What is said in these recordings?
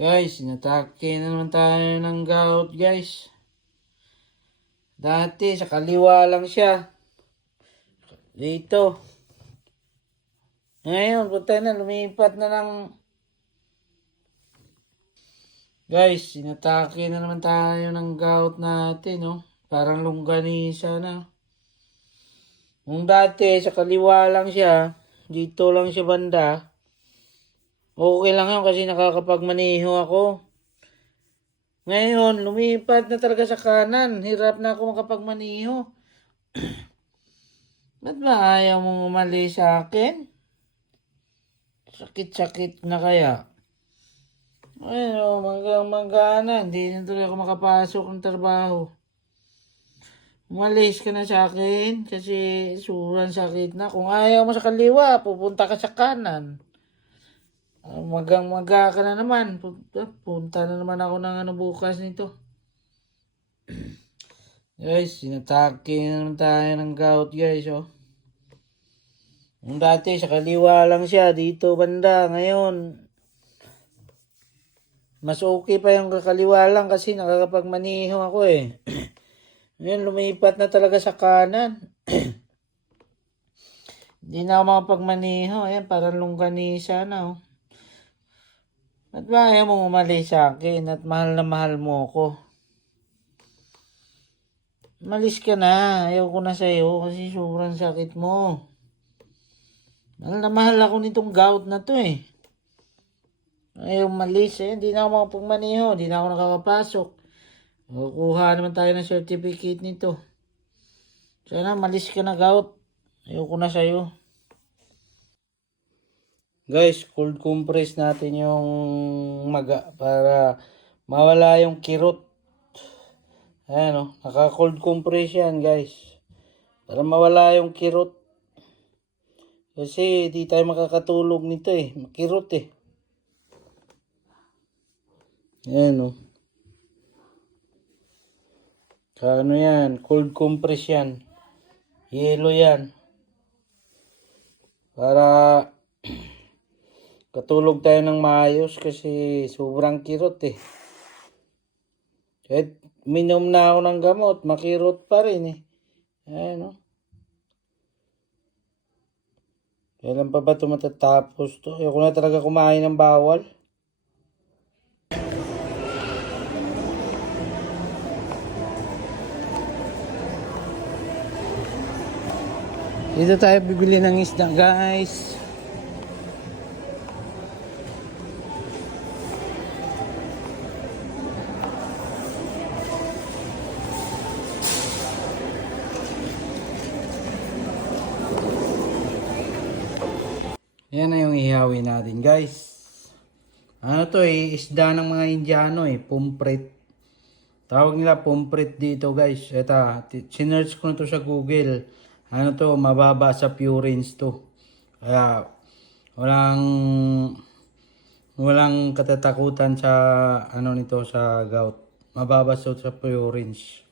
Guys, inatake na naman tayo ng gout, guys. Dati, sa kaliwa lang siya. Dito. Ngayon, punta na, lumipat na ng... Guys, inatake na naman tayo ng gout natin, no? Parang longganisa na. Kung dati, sa kaliwa lang siya, dito lang siya banda. Okay lang yun kasi nakakapagmaneho ako. Ngayon, lumipat na talaga sa kanan. Hirap na ako makapagmaneho. Ba't ba ayaw mong umalis sa akin? Sakit-sakit na kaya. Ayun, mangga-manggana. Hindi na tuloy ako makapasok ng trabaho. Umalis ka na sa akin kasi sobrang sakit na. Kung ayaw mo sa kaliwa, pupunta ka sa kanan. Magang-maga ka na naman. Punta na naman ako ng bukas nito. Guys, sinatake na naman tayo ng gout, guys, oh. Yung dati, sa kaliwa lang siya, dito banda. Ngayon, mas okay pa yung kaliwa lang kasi nakakapagmaneho ako eh. Ngayon, lumipat na talaga sa kanan. Hindi na ako makapagmaneho. Ayan, parang longganisa na, oh. Ba't ba ayaw mong umalis sa akin at mahal na mahal mo ako? Umalis ka na. Ayaw ko na sa'yo kasi sobrang sakit mo. Mahal na mahal ako nitong gout na to eh. Ayaw umalis eh. Hindi na ako makapagmaneho. Hindi na ako nakakapasok. Kukuha naman tayo ng certificate nito. Sana umalis ka na gout. Ayaw ko na sa'yo. Guys, cold compress natin yung maga para mawala yung kirot. Ayan o, naka-cold compress yan guys. Para mawala yung kirot. Kasi di tayo makakatulog nito eh. Makirot eh. Ayan o. Ano yan? Cold compress yan. Yelo yan. Para katulog tayo ng maayos kasi sobrang kirot eh. Kahit minom na ako ng gamot, makirot pa rin eh. Ayan o. Kailan pa ba ito matatapos to? Ayoko na talaga kumain ng bawal. Dito tayo bibili ng isda guys. Yan na yung ihawin natin guys. Ano to eh, isda ng mga Indiano eh, pumpret. Tawag nila pumpret dito guys. Ito, sinearch ko na to sa Google. Ano to, mababa sa purines to. Kaya walang katatakutan sa ano nito sa gout. Mababa sa purines.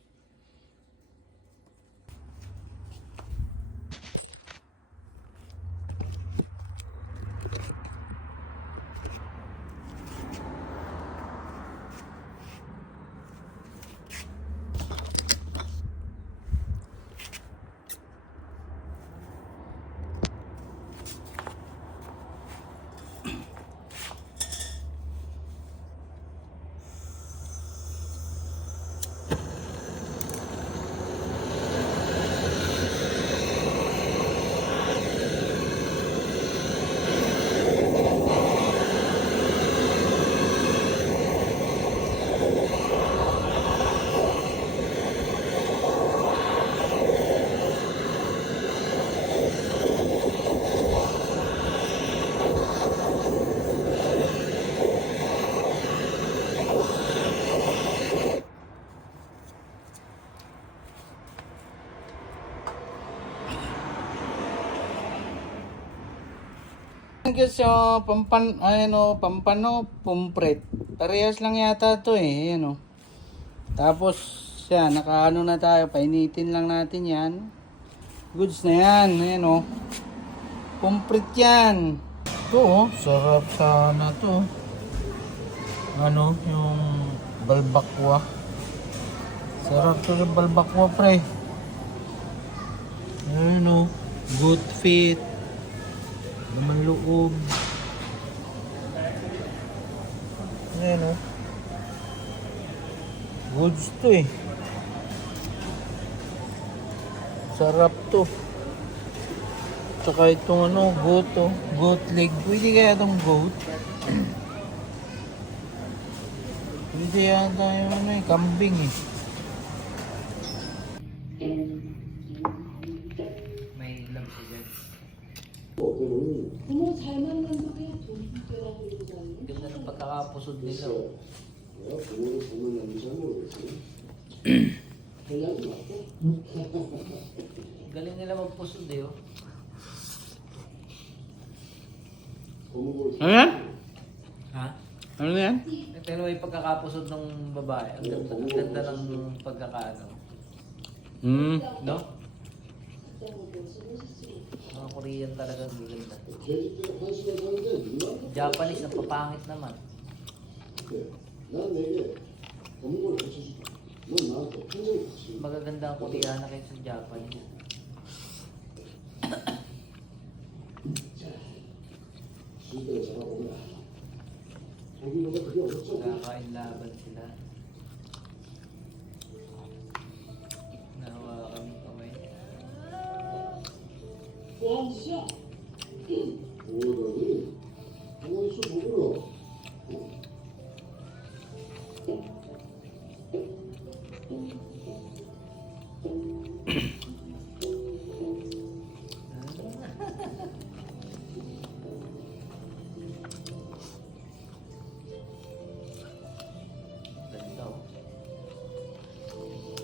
Guys, pampano, pumpret. Parehas lang yata to eh, ayan o. Tapos, yan, nakaano na tayo, painitin lang natin yan. Goods na yan, ayan o. Pumpret yan. Ito oh, sarap sana to. ano, yung balbakwa. Sarap to yung balbakwa, pre. Ano, good fit. Naman loob. Ano, goods to eh. Sarap to. Tsaka itong ano, goat to. Goat leg. Pwede kaya itong goat? Pwede yata yung ano eh, kambing eh. May ilam siya dyan. 어머 잘 만난다 그냥 돈이라고 그러잖아요. Ganda ng pagkakapusod nila. 내가 부모를 잘 만났는지 잘 모르겠어요. 그냥 맞고. Galing nila magpusod eh oh. 고무볼 Ano yan? Ha? Ano yan? Pero may pagkakapusod ng babae. Ang ganda ng pagkakaano. No? Mga Korean talaga ang ganda. 돼지띠가 한시간 사는데 누나? Japanese na papangit naman. 난 내게 고무볼 붙여줄게. 넌 나한테 편지를 같이. Magaganda ang Koreana kaysa sa Japanese. 술대로 잡아보면 거기보다 그게 어렵죠? Nakakain laban sila. Nahawa kami kamay. 뭐하는 짓이야? 오더니 어머니 술 먹으러. Ganda oh.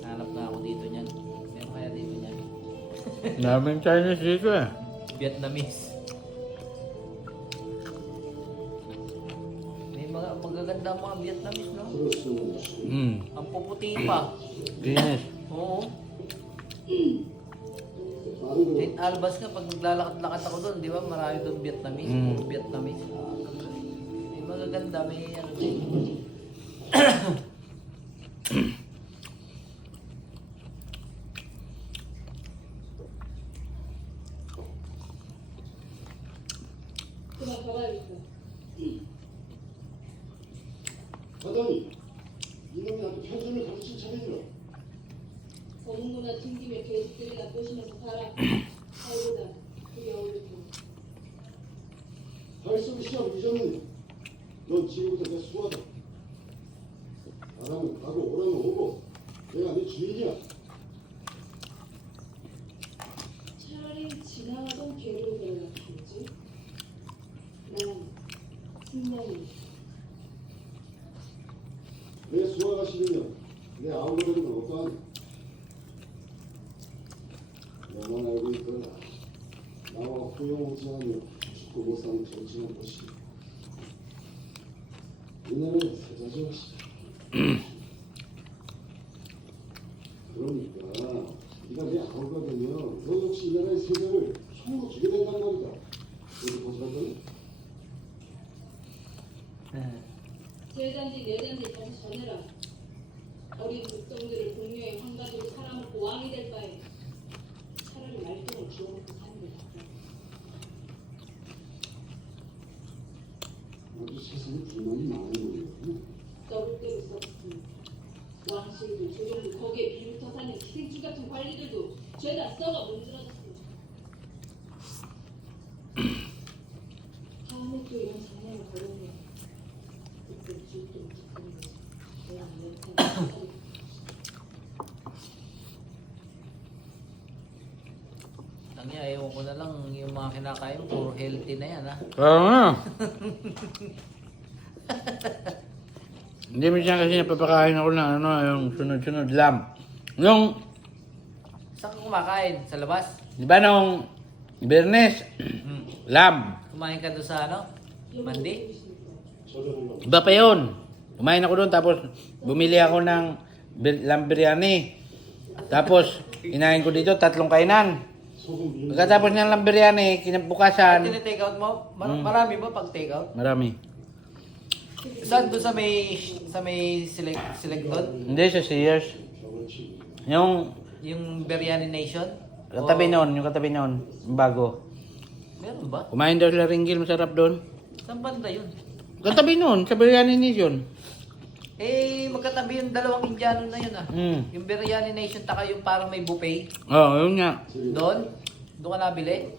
Hanap na ako dito niyan. Meron kaya dito niyan. Daming Chinese dito eh. Vietnamese. May mga magaganda ang mga Vietnamese no? 그럴 수는 없이. Ang puputi pa. Chinese. Oo. 다른 거 St. Albans nga, pag naglalakad-lakad ako doon, di ba? Marami doon Vietnamese. Puro Vietnamese. May magaganda, may ano din. 그만 가봐야겠다. 하더니 이놈이 나한테 편지를 가르칠 차례더라. 거문구나 튕기며 개집들이나 꼬시면서 살아. 살보다 그게 어렵고. 발성 시험 잊었느냐? 넌 지금부터 내 수하다. 가라면 가고 오라면 오고 내가 네 주인이야. 차라리 지나가던 개로 연락해야지. 난 승냥이. 내 수하가 싫으면 내 아우가 되는 건 어떠하니? 너만 알고 있거라. 나와 후용호지하며 죽고 못 사는 정치는 것이 이 나라의 세자지 것이다. 그러니까 네가 내 아우가 되면 너 역시 이 나라의 세자를 손으로 주게 된단 말이다. 어디 거절하더니? 세잔지 네잔지 다시 전해라. 어린 백성들을 공유해 황가지로 살아먹고 왕이 될 바에 차라리 말똥을 지어먹고 사는 게 낫다. 아주 세상에 불만이 많은 거예요. 썩을 대로 썩습니다. 왕실도 조정도 거기에 비붙어 사는 기생충 같은 관리들도 죄다 썩어 문드러졌습니다. 다음에 또 이런 장난을 걸으면 그때 죽도 못했던 거지. 내가 안 냈다는 Ang ayaw ko na lang yung mga kinakain mo, puro healthy na yan ha. Oo nga. Hindi mo siya kasi napapakain ako ng ano, yung sunod-sunod lamb. Yung, Saan ka kumakain? Sa labas? di ba nung Bernes, lamb. Kumain ka doon sa ano? Mandi? Iba pa yun. Kumain ako doon tapos bumili ako ng lamb biryani. Tapos, inain ko dito 3 kainan. Pagkatapos ng lamb biryani, kinabukasan, Tine-take out mo? Marami ba pag take out? marami. Saan doon sa may select doon? Hindi, sa Sears. Yung Yung Biryani Nation? katabi noon, yung bago. Meron ba? Kumain daw sila ringgil, masarap doon. Saan banda yun? Katabi noon, sa Biryani Nation. Eh, magkatabi yung dalawang Indiano na yun ah. Hmm. Yung Biryani Nation taka yung parang may buffet. Oo, yun nga. Doon? Doon ka nabili?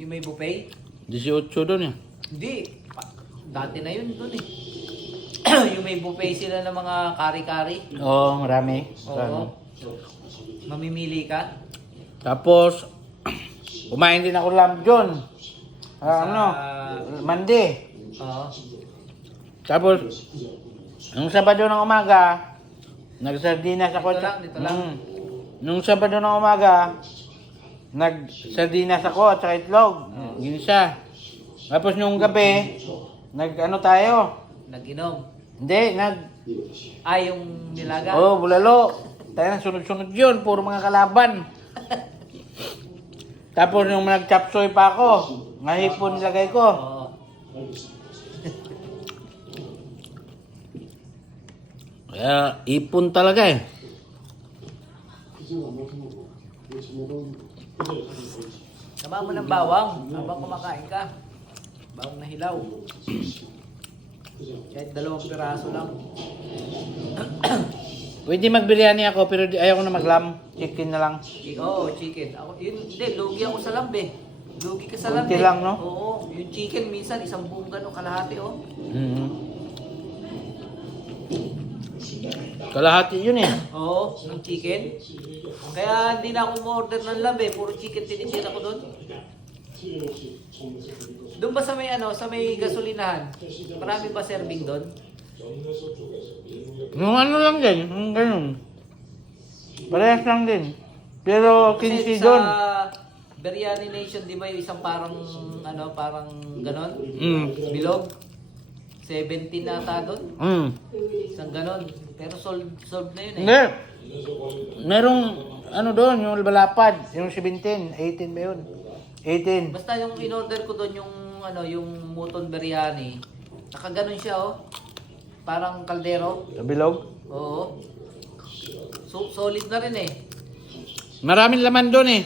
Yung may buffet? 18 doon eh. Hindi. Dati na yun doon eh. Yung may buffet sila ng mga kari-kari. Oo, marami. Oo. Mamimili ka? Tapos, kumain din ako lamb John. Mandi. Oo. Tapos, nung Sabado ng umaga, nagsardinas ako. Dito lang. Nung Sabado ng umaga, nagsardinas ako at saka itlog. Ginisa. Tapos nung gabi, tayo. Nag-inom. Hindi, Yung nilaga? bulalo. Tayo na sunod-sunod yun, puro mga kalaban. Tapos nung nag-chapsoy pa ako, mahipon nilagay ko. Oo. Kaya ipon talaga eh. Sama mo ng bawang habang kumakain ka. Bawang na hilaw. Kahit 2 piraso lang. Pwede magbiryani ako pero ayaw ko na maglam. Chicken na lang. Oo, chicken. Hindi, lugi ako sa lamb eh. Lugi ka sa lamb Kunti eh. lang, no? Oo, yung chicken minsan isang buong gano'ng kalahati oh. Mhm. Kalahati yun eh. Oo, ng chicken. Kaya hindi na ako umorder ng lamb eh. Puro chicken tinitira ko doon. Doon ba sa may gasolinahan? Marami ba serving doon? Yung ano lang din, yung ganun. Parehas lang din. Pero 15 doon. Sa Biryani Nation, di ba yung isang parang ganon? Bilog? 17 na ata doon? Isang ganon. Pero solved na yun eh. Hindi. Merong doon, yung balapad, yung 17, 18 ba yun? 18. Basta yung in-order ko doon yung Muton Biryani. Nakaganon siya oh. Parang kaldero. Sa bilog. Oo. Solid na rin eh. Maraming laman doon eh.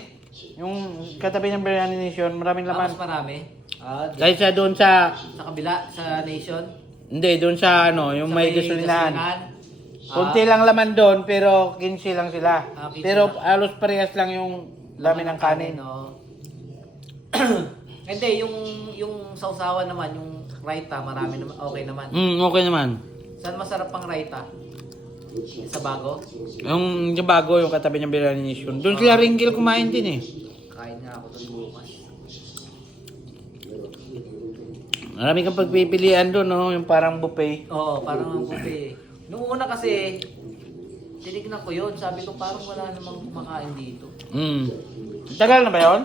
Yung katabi ng Biryani Nation, maraming laman. Mas marami. Kaysa doon sa, Sa kabila, sa Nation. hindi, doon sa yung Sa may gasolinahan. gasolinahan. Kunti lang laman doon, pero 15 lang sila. 15 Pero lang. halos parehas lang yung dami ng kanin. Oo. Hindi, yung sausawan naman, yung raita, marami naman, okay naman. Okay naman. Saan masarap pang raita? Sa bago? Yung bago, yung katabi ng Biryani Nation. Doon sila ringgil kumain din eh. Kain nga ako doon bukas. Marami kang pagpipilian doon, no? Yung parang buffet. Oo, parang ang buffet. Nung una kasi, tinignan ko yun. Sabi ko parang wala namang kumakain dito. Tagal na ba yun?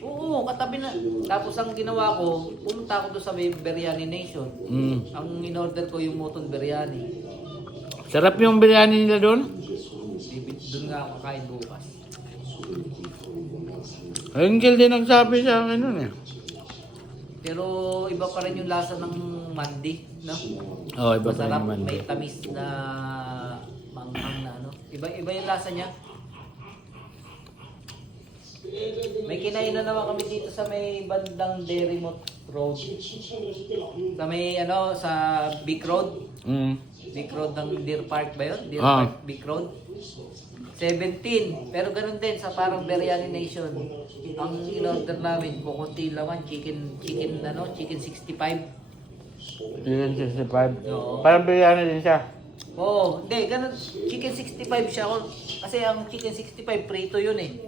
Oo, katabi na. Tapos ang ginawa ko, pumunta ako doon sa Biryani Nation. Ang in-order ko yung Muton Biryani. Sarap yung biryani nila doon. Doon nga ako kakain bukas. Ringgil din nagsabi sa akin nun eh. Pero iba pa rin yung lasa ng mandi, no? Oo, iba pa rin Masarap, naman. may tamis na manghang na ano. Iba yung lasa niya. May kinain na naman kami dito sa may bandang Derrimot Road. Sa may sa Big Road. Big Road ng Deer Park ba yun? Deer Park, Big Road. 17. Pero ganun din sa parang Biryani Nation. Ang in-order namin, kukunti laman, chicken 65. Chicken 65. Oo. Parang biryani din siya. Oo, hindi, ganun. Chicken 65 siya. Kasi ang chicken 65, prito yun eh.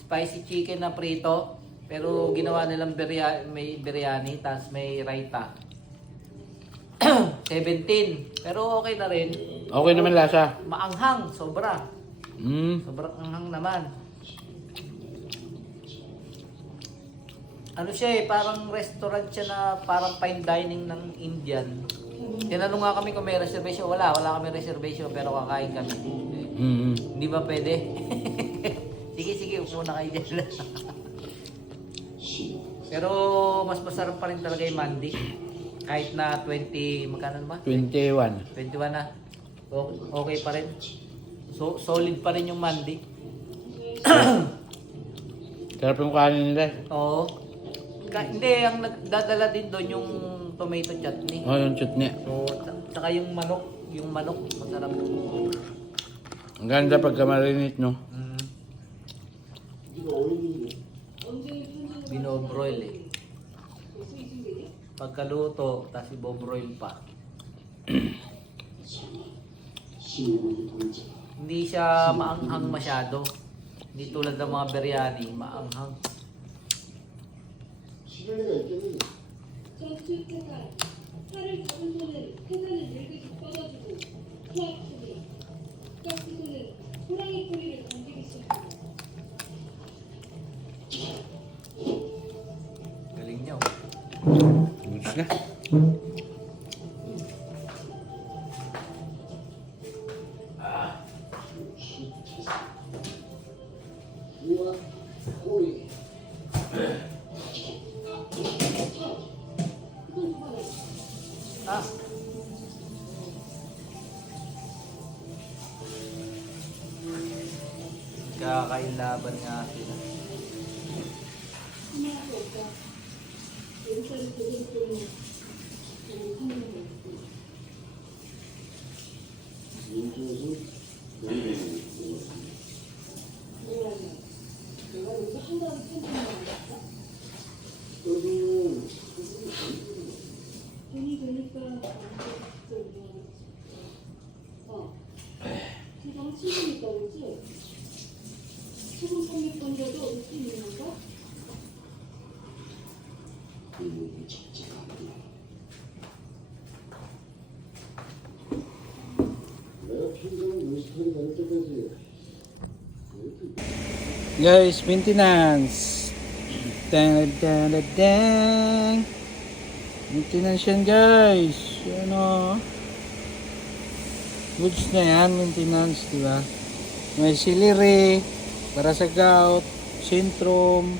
Spicy chicken na prito. Pero ginawa nilang may biryani, tapos may raita. 17. Pero okay na rin. Okay naman lasa. Maanghang, sobra. Sobrang anghang naman. Ano siya parang restaurant siya na parang fine dining ng Indian. Tinanong nga kami kung may reservation. Wala kami reservation pero kakain kami. Hindi ba pwede? Sige, upo na kayo dyan. Pero mas masarap pa rin talaga yung mandi. Kahit na 20, magkano ba? 21. 21 na. Okay pa rin. So, solid pa rin yung mandi. Sarap yung kanin nila. Oo. Hindi, ang nagdadala din doon yung tomato chutney. Oh, yung chutney. So, saka yung manok, masarap. Ang ganda pagka marinate, no? Mm. Binobroil eh. Pagkaluto, tapos ibobroil pa. Hindi siya maanghang masyado. Hindi tulad ng mga biryani, maanghang. 시간이가 있겠는데. 전투태산 살을 잡은 손은 태산을 밀듯이 뻗어주고 후압수를 가스손은 호랑이 꼬리를 던지기 시작합니다. Galing niyo. Goods na. 우와, 꼬리. Ah. Kakailaban nga sila. 하나도 없다. 여기까지 도전했더니 저는 하늘을 봤고 민주에서 그러면 내가 여기서 한가위 생각만 알았다. 여기는 돈이 되니까 진짜 미안해. 세상 7분 있다 그러지? 소금 300번이라도 얻을 수 있는 건가? 이놈의 적자가 아니야. 내가 평생 무식하게 다닐 때까지 Guys, maintenance. Dang, dang, dang, dang. Maintenance yan, guys. Ano? Goods na yan, maintenance, di ba? May celery, para sa gout, Centrum,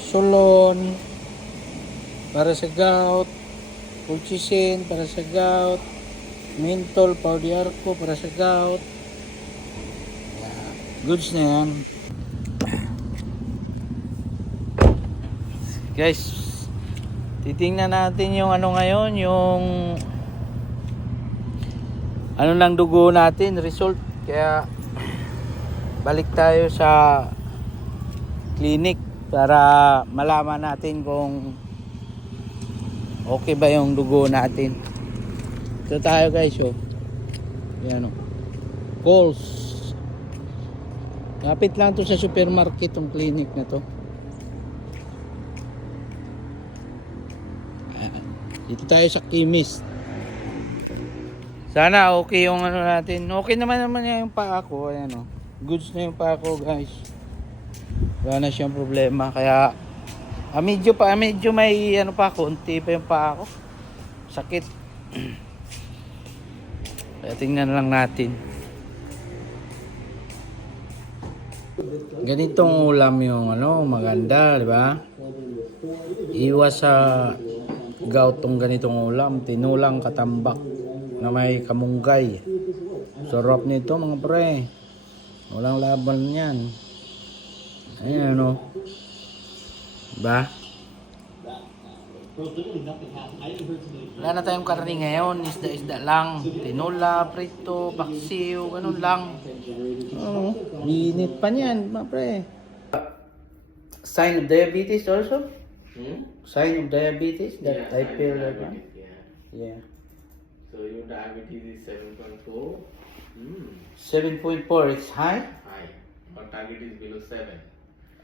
Solon, para sa gout, Colchicine, para sa gout, Menthol, Paudiarco, para sa gout. Goods na yan. Guys, titingnan natin yung ano ngayon, yung ano ng dugo natin, result. Kaya balik tayo sa clinic para malaman natin kung okay ba yung dugo natin. Ito tayo, guys, oh. Yan, oh. Coles. Lapit lang to sa supermarket tong clinic na to. Dito tayo sa chemist. Sana okay yung ano natin. Okay naman yung paa ko. Ayan, oh. Goods na yung paa ko, guys. Wala na siyang problema. Kaya medyo may ano pa, konti pa yung paa ko. Sakit. Kaya tingnan lang natin. Ganitong ulam yung ano, maganda, di ba? Iwas sa gout tong ganitong ulam, tinulang katambak na may kamunggay. Sarap nito, mga pre. Walang laban yan. Ayan, ano. Diba? Wala na tayong karne ngayon, isda-isda lang. Tinola, prito, paksiw, ganun lang. Oo, init pa niyan, mga pre. Sign of diabetes also? Sign of diabetes that I feel like that? Yeah. Yeah. So your diabetes is 7.4. 7.4, it's high? High. Our target is below 7.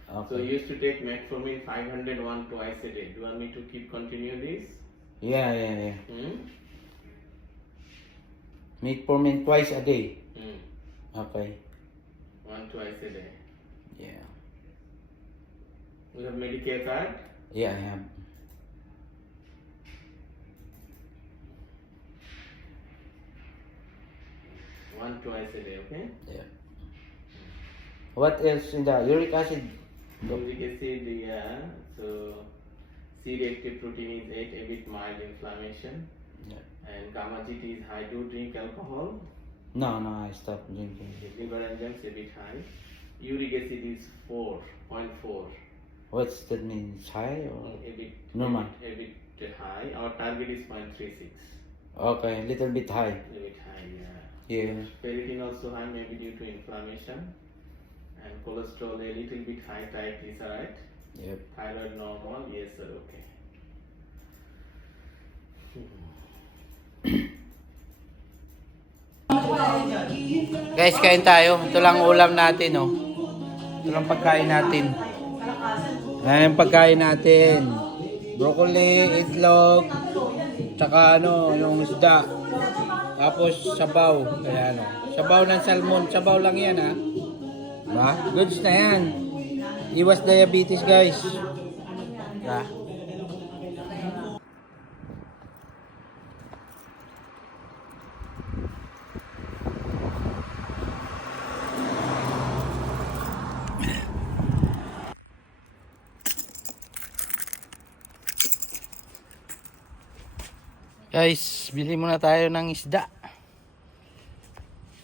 So Okay. you used to take metformin 501 twice a day. Do you want me to keep continue this? Yeah. Metformin twice a day. Okay. One twice a day. Yeah. We have Medicare card. Yeah, I have. One twice a day, okay? Yeah. What else in the uric acid? Uric acid, yeah. So C-reactive protein is 8, a bit mild inflammation. Yeah. And gamma GT is high. Do you drink alcohol? No, I stopped drinking. Liver enzymes a bit high. Uric acid is 4.4. What's that mean? It's high or? A bit Normal. A bit high. Our target is 0.36. Okay, little bit high. A bit high, yeah. Yeah. Ferritin also high, maybe due to inflammation. And cholesterol a little bit high, triglyceride. Yep. Thyroid normal, yes sir, okay. Guys, kain tayo. Ito lang ulam natin, oh. Ito lang pagkain natin. Ayan yung pagkain natin. Broccoli, itlog, tsaka yung isda. Tapos sabaw. Ayan, oh. Sabaw ng salmon. Sabaw lang yan, ha. Diba? Goods na yan. Iwas diabetes, guys. Diba? Guys, bili muna tayo ng isda.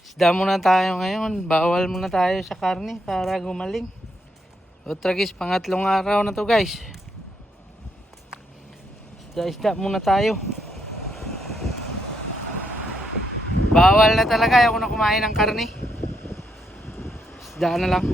Isda muna tayo ngayon. Bawal muna tayo sa karne para gumaling. Utragis, pangatlong araw na to guys. Isda muna tayo. Bawal na talaga. Ayaw ko na kumain ng karne. Isda na lang.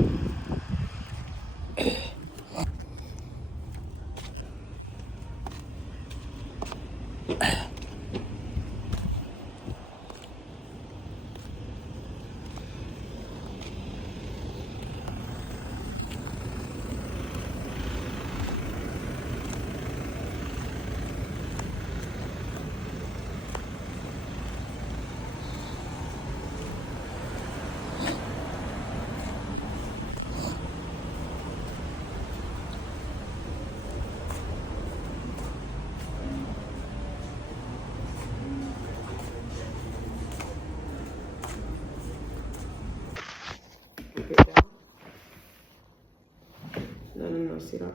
No, sit up.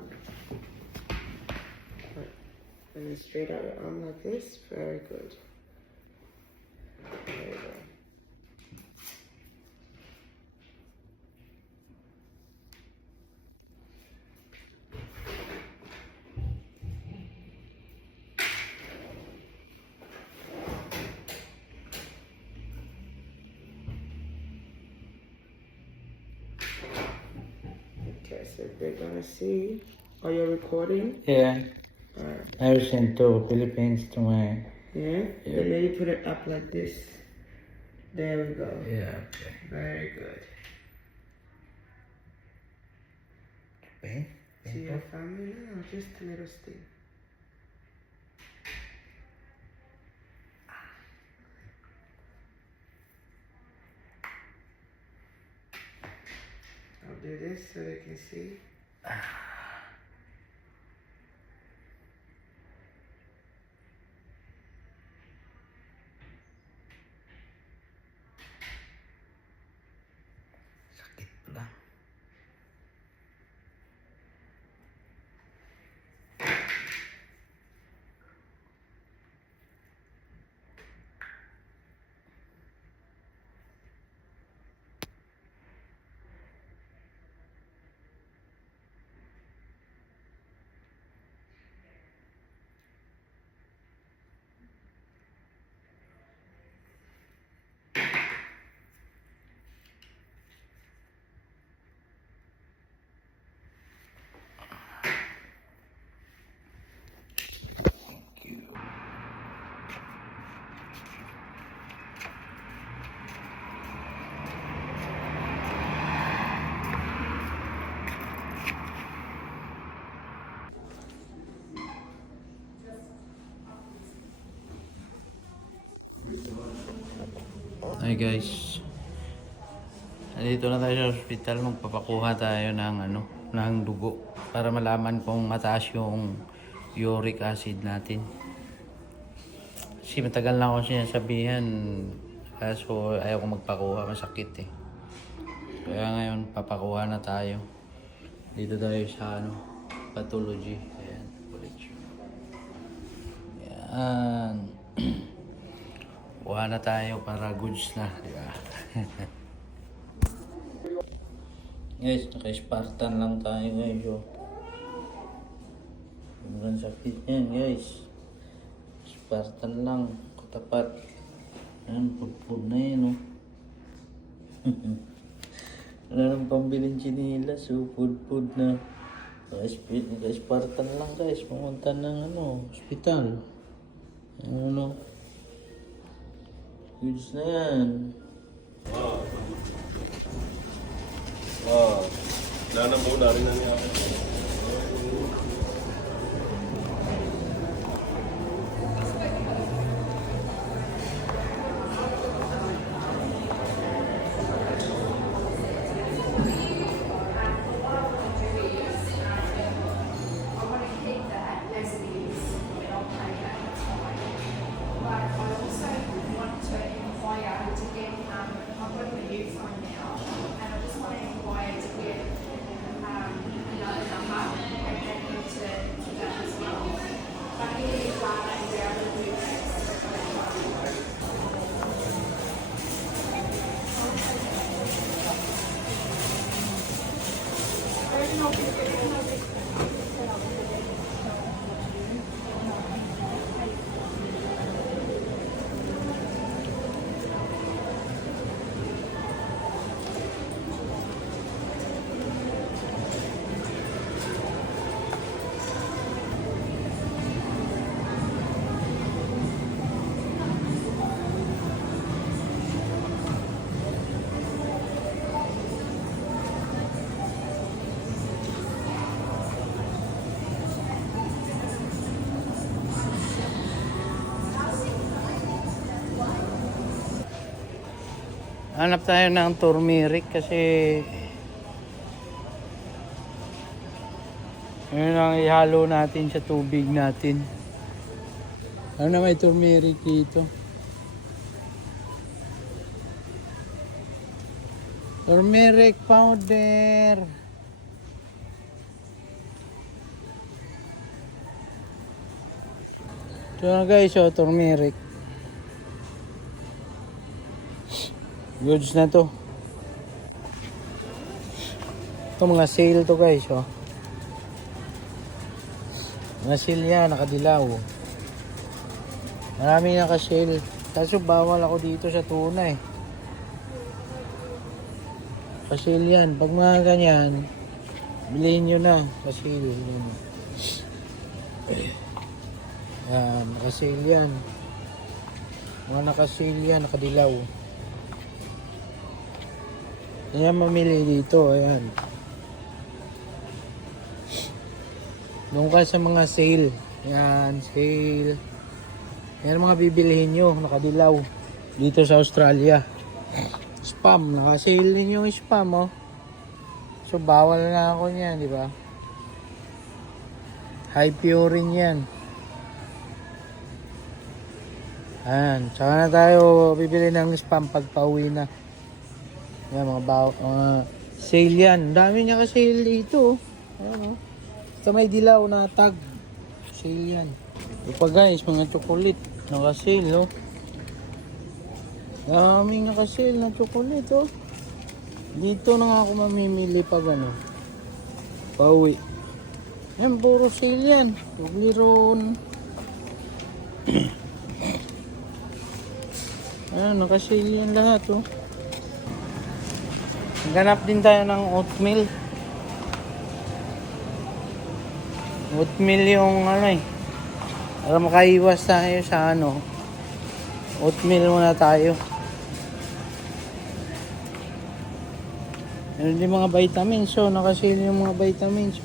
Right. And then straight out your arm like this. Very good. There you go. Okay, so they're gonna see. Are you recording? Yeah. Alright. I sent to Philippines to my... Yeah? Then maybe put it up like this. There we go. Yeah, okay. Very good. Okay. To your family now, just a little stick. I'll do this so they can see. Sakit lang. Hi guys. Nandito na tayo sa hospital, magpapakuha tayo ng dugo para malaman kung mataas yung uric acid natin. Kasi matagal na ako sinasabihan kaso ayaw ko magpakuha, masakit eh. Kaya ngayon papakuha na tayo. Dito tayo sa pathology. Ayan, college. Kuha na tayo para goods na, di ba? Guys, naka-Spartan lang tayo guys. Oh. Hanggang sakit yan guys. Spartan lang, katapat. Yan, pudpud na yan oh. Wala nang pambiling chinilas, oh, pudpud na. Naka-Spartan lang guys, pumunta ng hospital. Goods na yan. Nanamuna rin na niya. Hanap tayo ng turmeric kasi yun ang ihalo natin sa tubig natin. Ano na may turmeric dito? Turmeric powder. Ito na guys, oh, turmeric. Goods na to. Ito mga sale to guys, oh. Mga sale yan, nakadilaw. Marami naka-sale. Kaso bawal ako dito sa tuna eh. Ka-sale yan. Pag mga ganyan, bilhin nyo na. Ka-sale. Yan, naka-sale yan. Mga naka-sale yan, nakadilaw. Kaya mamili dito, ayan. Doon ka sa mga sale. Yan, sale. Yan mga bibilihin nyo, nakadilaw. Dito sa Australia. Spam, naka-sale din yung spam, oh. So, bawal na ako niyan, di ba? High purine yan. Ayan, tsaka na tayo bibili ng spam pag pauwi na. Yan, mga sale yan. Ang dami niya ka-sale dito. Ayan, oh. Basta may dilaw na tag. Sale yan. Ito pa guys, mga chocolate. Naka-sale, oh. Daming naka-sale na chocolate, oh. Dito na nga ako mamimili pag pauwi. Yan, puro sale yan. Toblerone. Ayan, naka-sale yan lahat, oh. Ganap din tayo ng oatmeal. Oatmeal yung para makaiwas tayo sa oatmeal muna tayo. Meron din mga vitamins, so nakasale yung mga vitamins.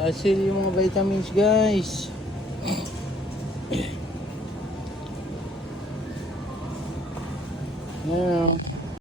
Nakasale yung mga vitamins guys. Ayan.